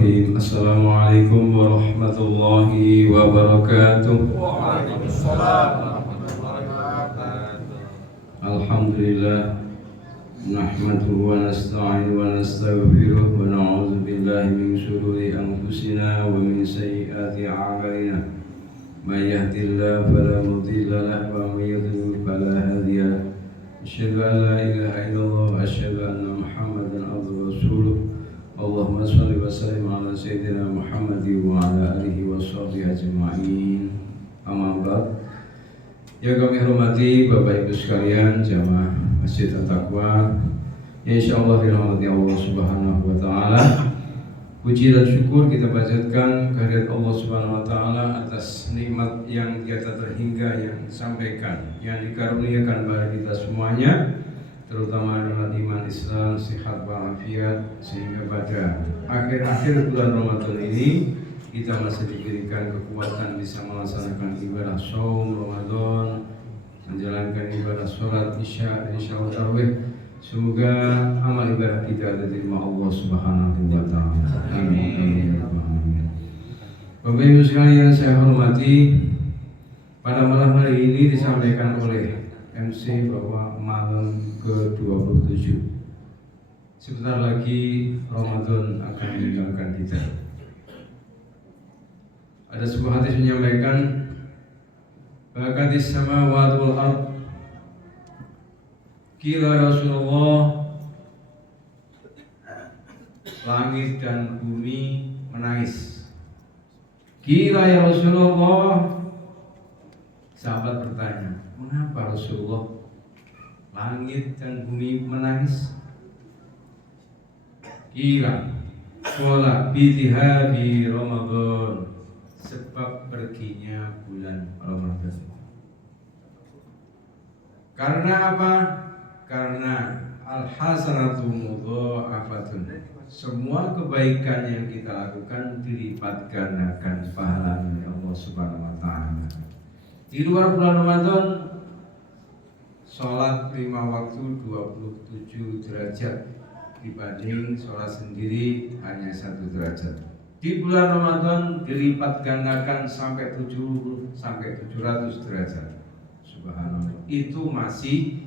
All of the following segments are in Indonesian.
Bismillahirrahmanirrahim. Assalamualaikum warahmatullahi wabarakatuh. Waalaikumsalam warahmatullahi wabarakatuh. Alhamdulillah. Nahmaduhu wa nasta'inu wa nastaghfiruh wa na'udzu billahi min shururi anfusina wa min sayyiati a'malina. May yahdihillahu fala mudilla lahu wa may yudlil fala hadiya lahu. Asyhadu an la ilaha illallah wa asyhadu anna Muhammadan abduhu wa rasuluh. Allahumma shalli wa sallim ala sayyidina Muhammad wa ala alihi wa sahbihi ajma'in. Amma ba'd. Yang kami hormati Bapak Ibu sekalian jamaah Masjid At-Taqwa, insyaallah dirahmati Allah Subhanahu wa taala. Puji dan syukur kita panjatkan kehadirat Allah Subhanahu wa taala atas nikmat yang tiada terhingga yang disampaikan, yang dikaruniakan kepada kita semuanya, terutama dalam iman Islam, sehat walafiat, sehingga pada akhir-akhir bulan Ramadan ini kita masih diberikan kekuatan bisa melaksanakan ibadah shaum Ramadan, menjalankan ibadah sholat isya dan insyaallah tarawih. Semoga amal ibadah kita diterima Allah Subhanahu wa taala. Amin. Bapak Ibu sekalian saya hormati, pada malam hari ini disampaikan oleh MC bahwa malam ke-27 sebentar lagi Ramadan akan meninggalkan kita. Ada sebuah hadis menyampaikan Baqatis samawati wal ardh. Kira Rasulullah, langit dan bumi menangis. Kira ya Rasulullah. Sahabat bertanya, mengapa Rasulullah langit dan bumi menangis? Kira qala bidhihabi Ramadan, sebab perginya bulan Ramadan. Karena apa? Karena al-hasanatu mudha'afatun. Semua kebaikan yang kita lakukan dilipat gandakan pahalanya Allah Subhanahu wa taala. Di luar bulan Ramadan, sholat 5 waktu 27 derajat dibanding sholat sendiri hanya 1 derajat. Di bulan Ramadan dilipat gandakan sampai 70 sampai 700 derajat. Subhanallah. Itu masih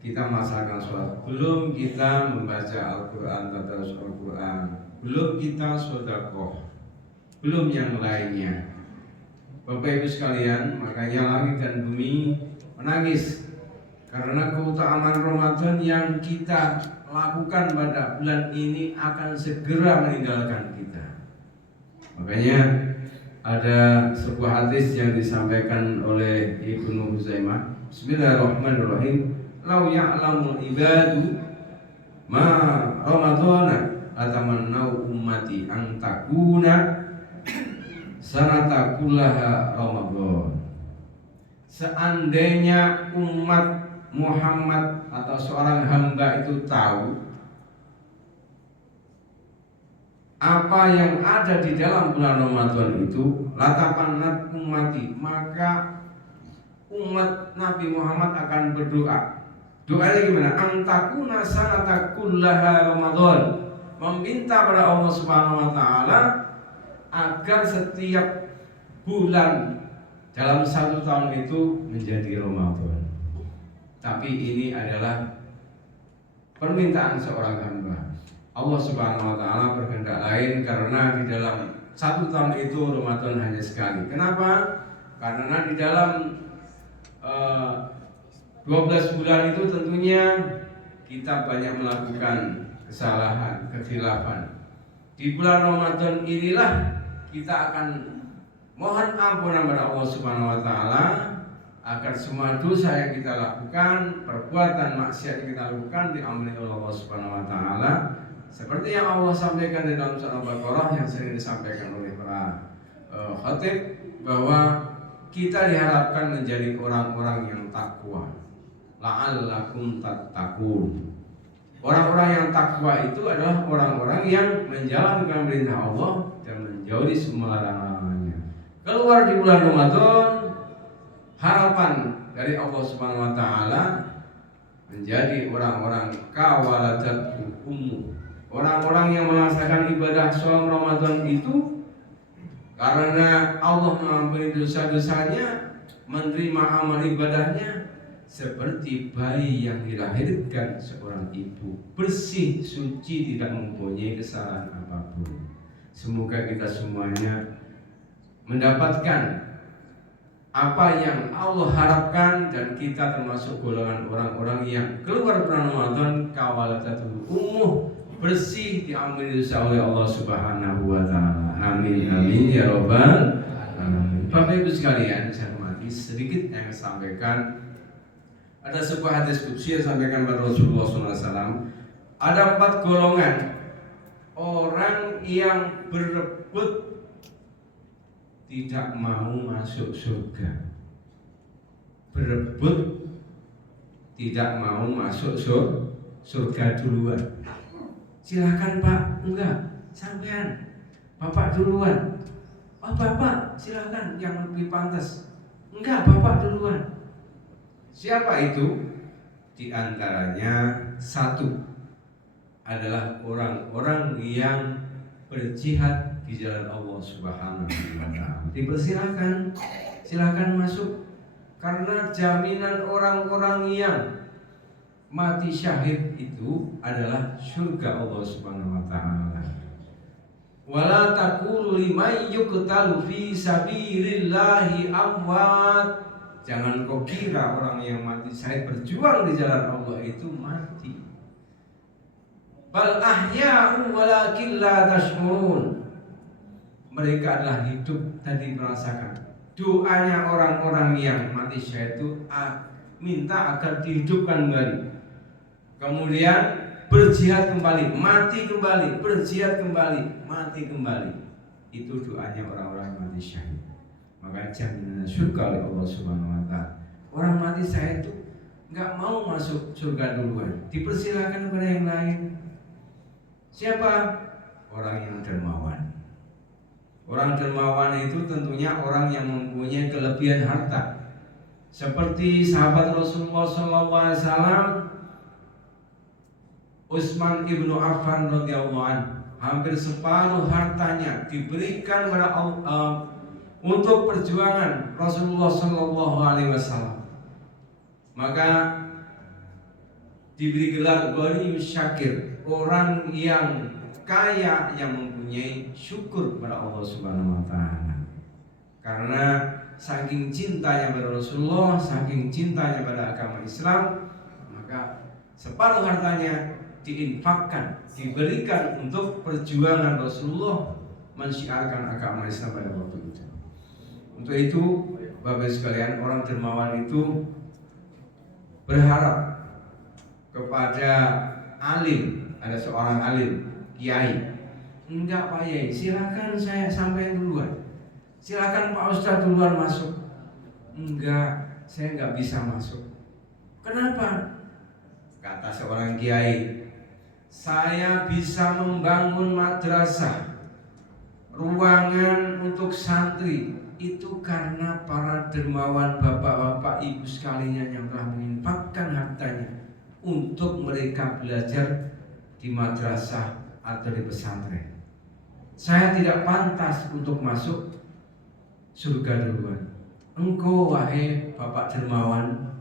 kita melaksanakan sholat, belum kita membaca Al-Quran, tadarus Al-Quran, belum kita sedekah, belum yang lainnya. Bapak Ibu sekalian, makanya langit dan bumi menangis karena keutamaan Ramadan yang kita lakukan pada bulan ini akan segera meninggalkan kita. Makanya ada sebuah hadis yang disampaikan oleh Ibnu Huzaimah. Bismillahirrahmanirrahim. Lau ya'lamul ibadu ma ramadhana atamannau ummati an takuna sanata kullaha Ramadan. Seandainya umat Muhammad atau seorang hamba itu tahu apa yang ada di dalam bulan Ramadan itu, latapanat ummati, maka umat Nabi Muhammad akan berdoa. Doanya gimana? Antakuna sanata kullaha Ramadan, meminta pada Allah Subhanahu wa taala agar setiap bulan dalam 1 tahun itu menjadi Ramadan. Tapi ini adalah permintaan seorang hamba. Allah Subhanahu wa taala berkehendak lain, karena di dalam 1 tahun itu Ramadan hanya sekali. Kenapa? Karena di dalam 12 bulan itu tentunya kita banyak melakukan kesalahan, kekhilafan. Di bulan Ramadan inilah kita akan mohon ampunan kepada Allah Subhanahu wa taala agar semua dosa yang kita lakukan, perbuatan maksiat yang kita lakukan diampuni oleh Allah Subhanahu wa taala. Seperti yang Allah sampaikan di dalam surah Al-Baqarah yang sering disampaikan oleh para khatib, bahwa kita diharapkan menjadi orang-orang yang takwa. La'allakum tattaqun. Orang-orang yang takwa itu adalah orang-orang yang menjalankan perintah Allah dan menjauhi semua larangan-larangannya. Keluar di bulan Ramadan, harapan dari Allah Subhanahu wa taala menjadi orang-orang kawaladat ummu, Orang-orang yang melaksanakan ibadah sholat Ramadan itu karena Allah mengampuni dosa-dosanya, menerima amal ibadahnya, seperti bayi yang dilahirkan seorang ibu, bersih, suci, tidak mempunyai kesalahan apapun. Semoga kita semuanya mendapatkan apa yang Allah harapkan, dan kita termasuk golongan orang-orang yang keluar bulan Ramadan kawalatatul umuh, bersih, diampuni dosa oleh Allah Subhanahu wa taala. Amin amin ya rabbal alamin. Bapak Ibu sekalian, saya hormati, sedikit yang saya sampaikan. Ada sebuah hadis qudsi yang disampaikan oleh Rasulullah SAW. Ada 4 golongan orang yang berebut tidak mau masuk surga. Berebut tidak mau masuk surga duluan. Silakan Pak, enggak, sampean, Bapak duluan. Oh Bapak, silakan, yang lebih pantas. Enggak, Bapak duluan. Siapa itu? Di antaranya 1 adalah orang-orang yang berjihad di jalan Allah Subhanahu wa taala. Dipersilakan, silakan masuk, karena jaminan orang-orang yang mati syahid itu adalah surga Allah Subhanahu wa taala. Wala taqulu liman yuqtalu fi sabilillahi amwat. Jangan kau kira orang yang mati syahid berjuang di jalan Allah itu mati. Bal ahya'u walakin la tash'urun. Mereka adalah hidup, tadi merasakan. Doanya orang-orang yang mati syahid itu minta agar dihidupkan kembali. Kemudian berjihad kembali, mati kembali, berjihad kembali, mati kembali. Itu doanya orang-orang mati syahid. Maka jaminan surga oleh Allah Subhanahu wa taala. Orang mati syahid itu enggak mau masuk surga duluan, dipersilakan kepada yang lain. Siapa? Orang yang dermawan. Orang dermawan itu tentunya orang yang mempunyai kelebihan harta. Seperti sahabat Rasulullah SAW, Utsman ibnu Affan radhiyallahu anhu, hampir separuh hartanya diberikan kepada untuk perjuangan Rasulullah SAW. Maka diberi gelar Ghaniyus Syakir, orang yang kaya yang mempunyai syukur kepada Allah Subhanahu wa taala. Karena saking cintanya pada Rasulullah, saking cintanya pada agama Islam, maka separuh hartanya diinfakkan, diberikan untuk perjuangan Rasulullah mensyiarkan agama Islam pada waktu itu. Untuk itu, Bapak sekalian, orang dermawan itu berharap kepada alim, ada seorang alim, kiai. Enggak Pak Yai, silakan saya sampaikan duluan. Silakan Pak Ustadz duluan masuk. Enggak, saya enggak bisa masuk. Kenapa? Kata seorang kiai, saya bisa membangun madrasah, ruangan untuk santri, itu karena para dermawan bapak-bapak ibu sekalian yang telah menginfakkan hartanya untuk mereka belajar di madrasah atau di pesantren. Saya tidak pantas untuk masuk surga duluan. Engkau wahai bapak dermawan,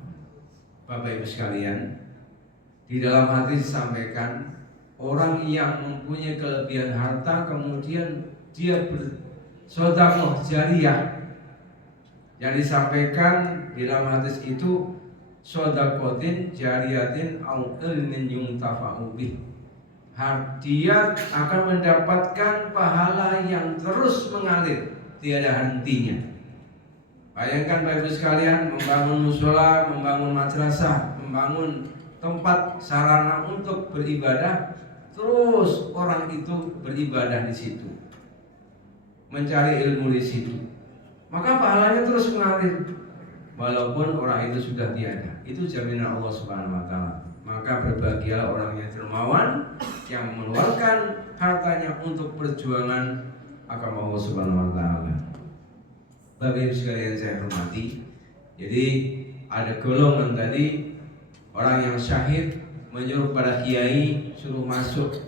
bapak ibu sekalian, di dalam hadis disampaikan orang yang mempunyai kelebihan harta kemudian dia sedekah jariyah, yang disampaikan di dalam hadis itu sedekatin jariyatin au ilmin yuntafa'u bih. Dia akan mendapatkan pahala yang terus mengalir, tiada hentinya. Bayangkan Bapak Ibu sekalian, membangun mushola, membangun madrasah, membangun tempat sarana untuk beribadah, terus orang itu beribadah di situ, mencari ilmu di situ, maka pahalanya terus mengalir walaupun orang itu sudah tiada. Itu jaminan Allah Subhanahu wa taala. Maka berbahagialah orang yang dermawan, yang mengeluarkan hartanya untuk perjuangan agama Allah Subhanahu wa taala. Bapak Ibu sekalian saya hormati, jadi ada golongan tadi orang yang syahid menyuruh para kiai suruh masuk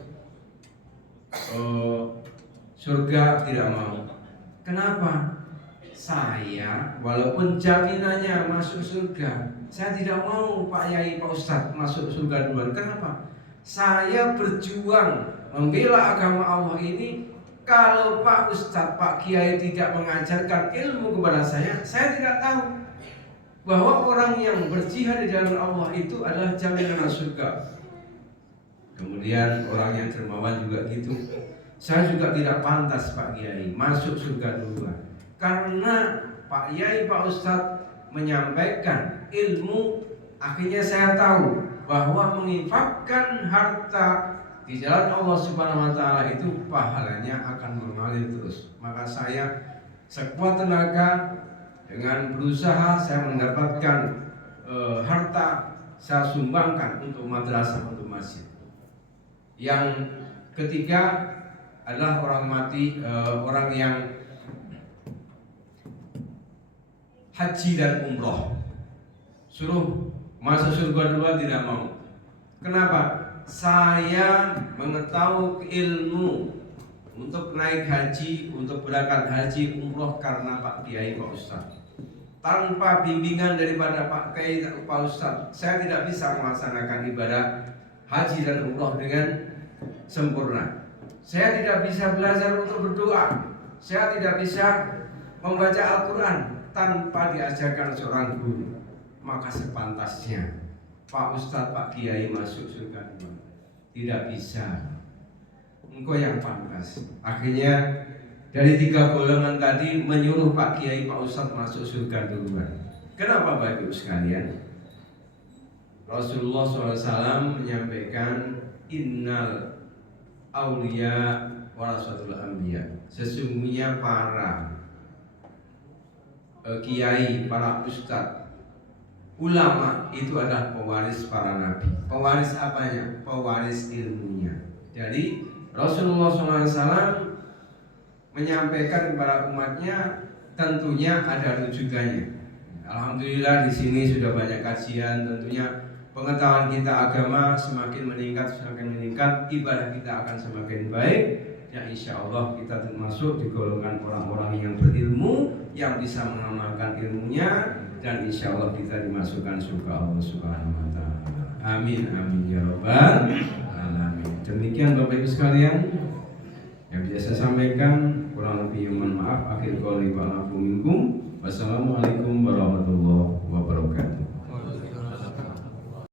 surga tidak mau. Kenapa? Saya walaupun jaminannya masuk surga, saya tidak mau Pak Yai, Pak Ustadz masuk surga duluan. Kenapa? Saya berjuang membela agama Allah ini. Kalau Pak Ustadz, Pak Kiai tidak mengajarkan ilmu kepada saya tidak tahu bahwa orang yang berjihad di jalan Allah itu adalah jaminan surga. Kemudian orang yang dermawan juga gitu. Saya juga tidak pantas Pak Kiai masuk surga duluan, karena Pak Kiai, Pak Ustadz menyampaikan ilmu. Akhirnya saya tahu bahwa menginfakkan harta di jalan Allah Subhanahu wa taala itu pahalanya akan mengalir terus. Maka saya sekuat tenaga dengan berusaha saya mendapatkan harta, saya sumbangkan untuk madrasah, untuk masjid. Yang ketiga adalah orang yang haji dan umroh, suruh masuk surga duluan tidak mau. Kenapa? Saya mengetahui ilmu untuk naik haji, untuk berangkat haji umroh karena Pak Kiai, Pak Ustadz. Tanpa bimbingan daripada Pak Kiai, Pak Ustadz, saya tidak bisa melaksanakan ibadah haji dan umroh dengan sempurna. Saya tidak bisa belajar untuk berdoa. Saya tidak bisa membaca Al-Quran tanpa diajarkan seorang guru. Maka sepantasnya Pak Ustadz, Pak Kiai masuk surga duluan. Tidak bisa. Engkau yang pantas. Akhirnya dari 3 golongan tadi menyuruh Pak Kiai, Pak Ustadz masuk surga duluan. Kenapa Bapak Ibu sekalian? Rasulullah SAW menyampaikan innal auliya warasatul anbiya. Sesungguhnya para kiai, para ustadz, ulama itu adalah pewaris para nabi. Pewaris apanya? Pewaris ilmunya. Jadi Rasulullah SAW menyampaikan kepada umatnya, tentunya ada rujukannya. Alhamdulillah di sini sudah banyak kajian. Tentunya pengetahuan kita agama semakin meningkat, ibadah kita akan semakin baik. Ya insya Allah kita termasuk di golongan orang-orang yang berilmu, yang bisa mengamalkan ilmunya, dan insya Allah kita dimasukkan surga Allah Subhanahu wa taala. Amin amin ya rabbal alamin. Demikian Bapak Ibu sekalian yang bisa saya sampaikan, kurang lebih mohon maaf. Akhir qouli wa a'fu minkum. Wassalamualaikum warahmatullahi wabarakatuh.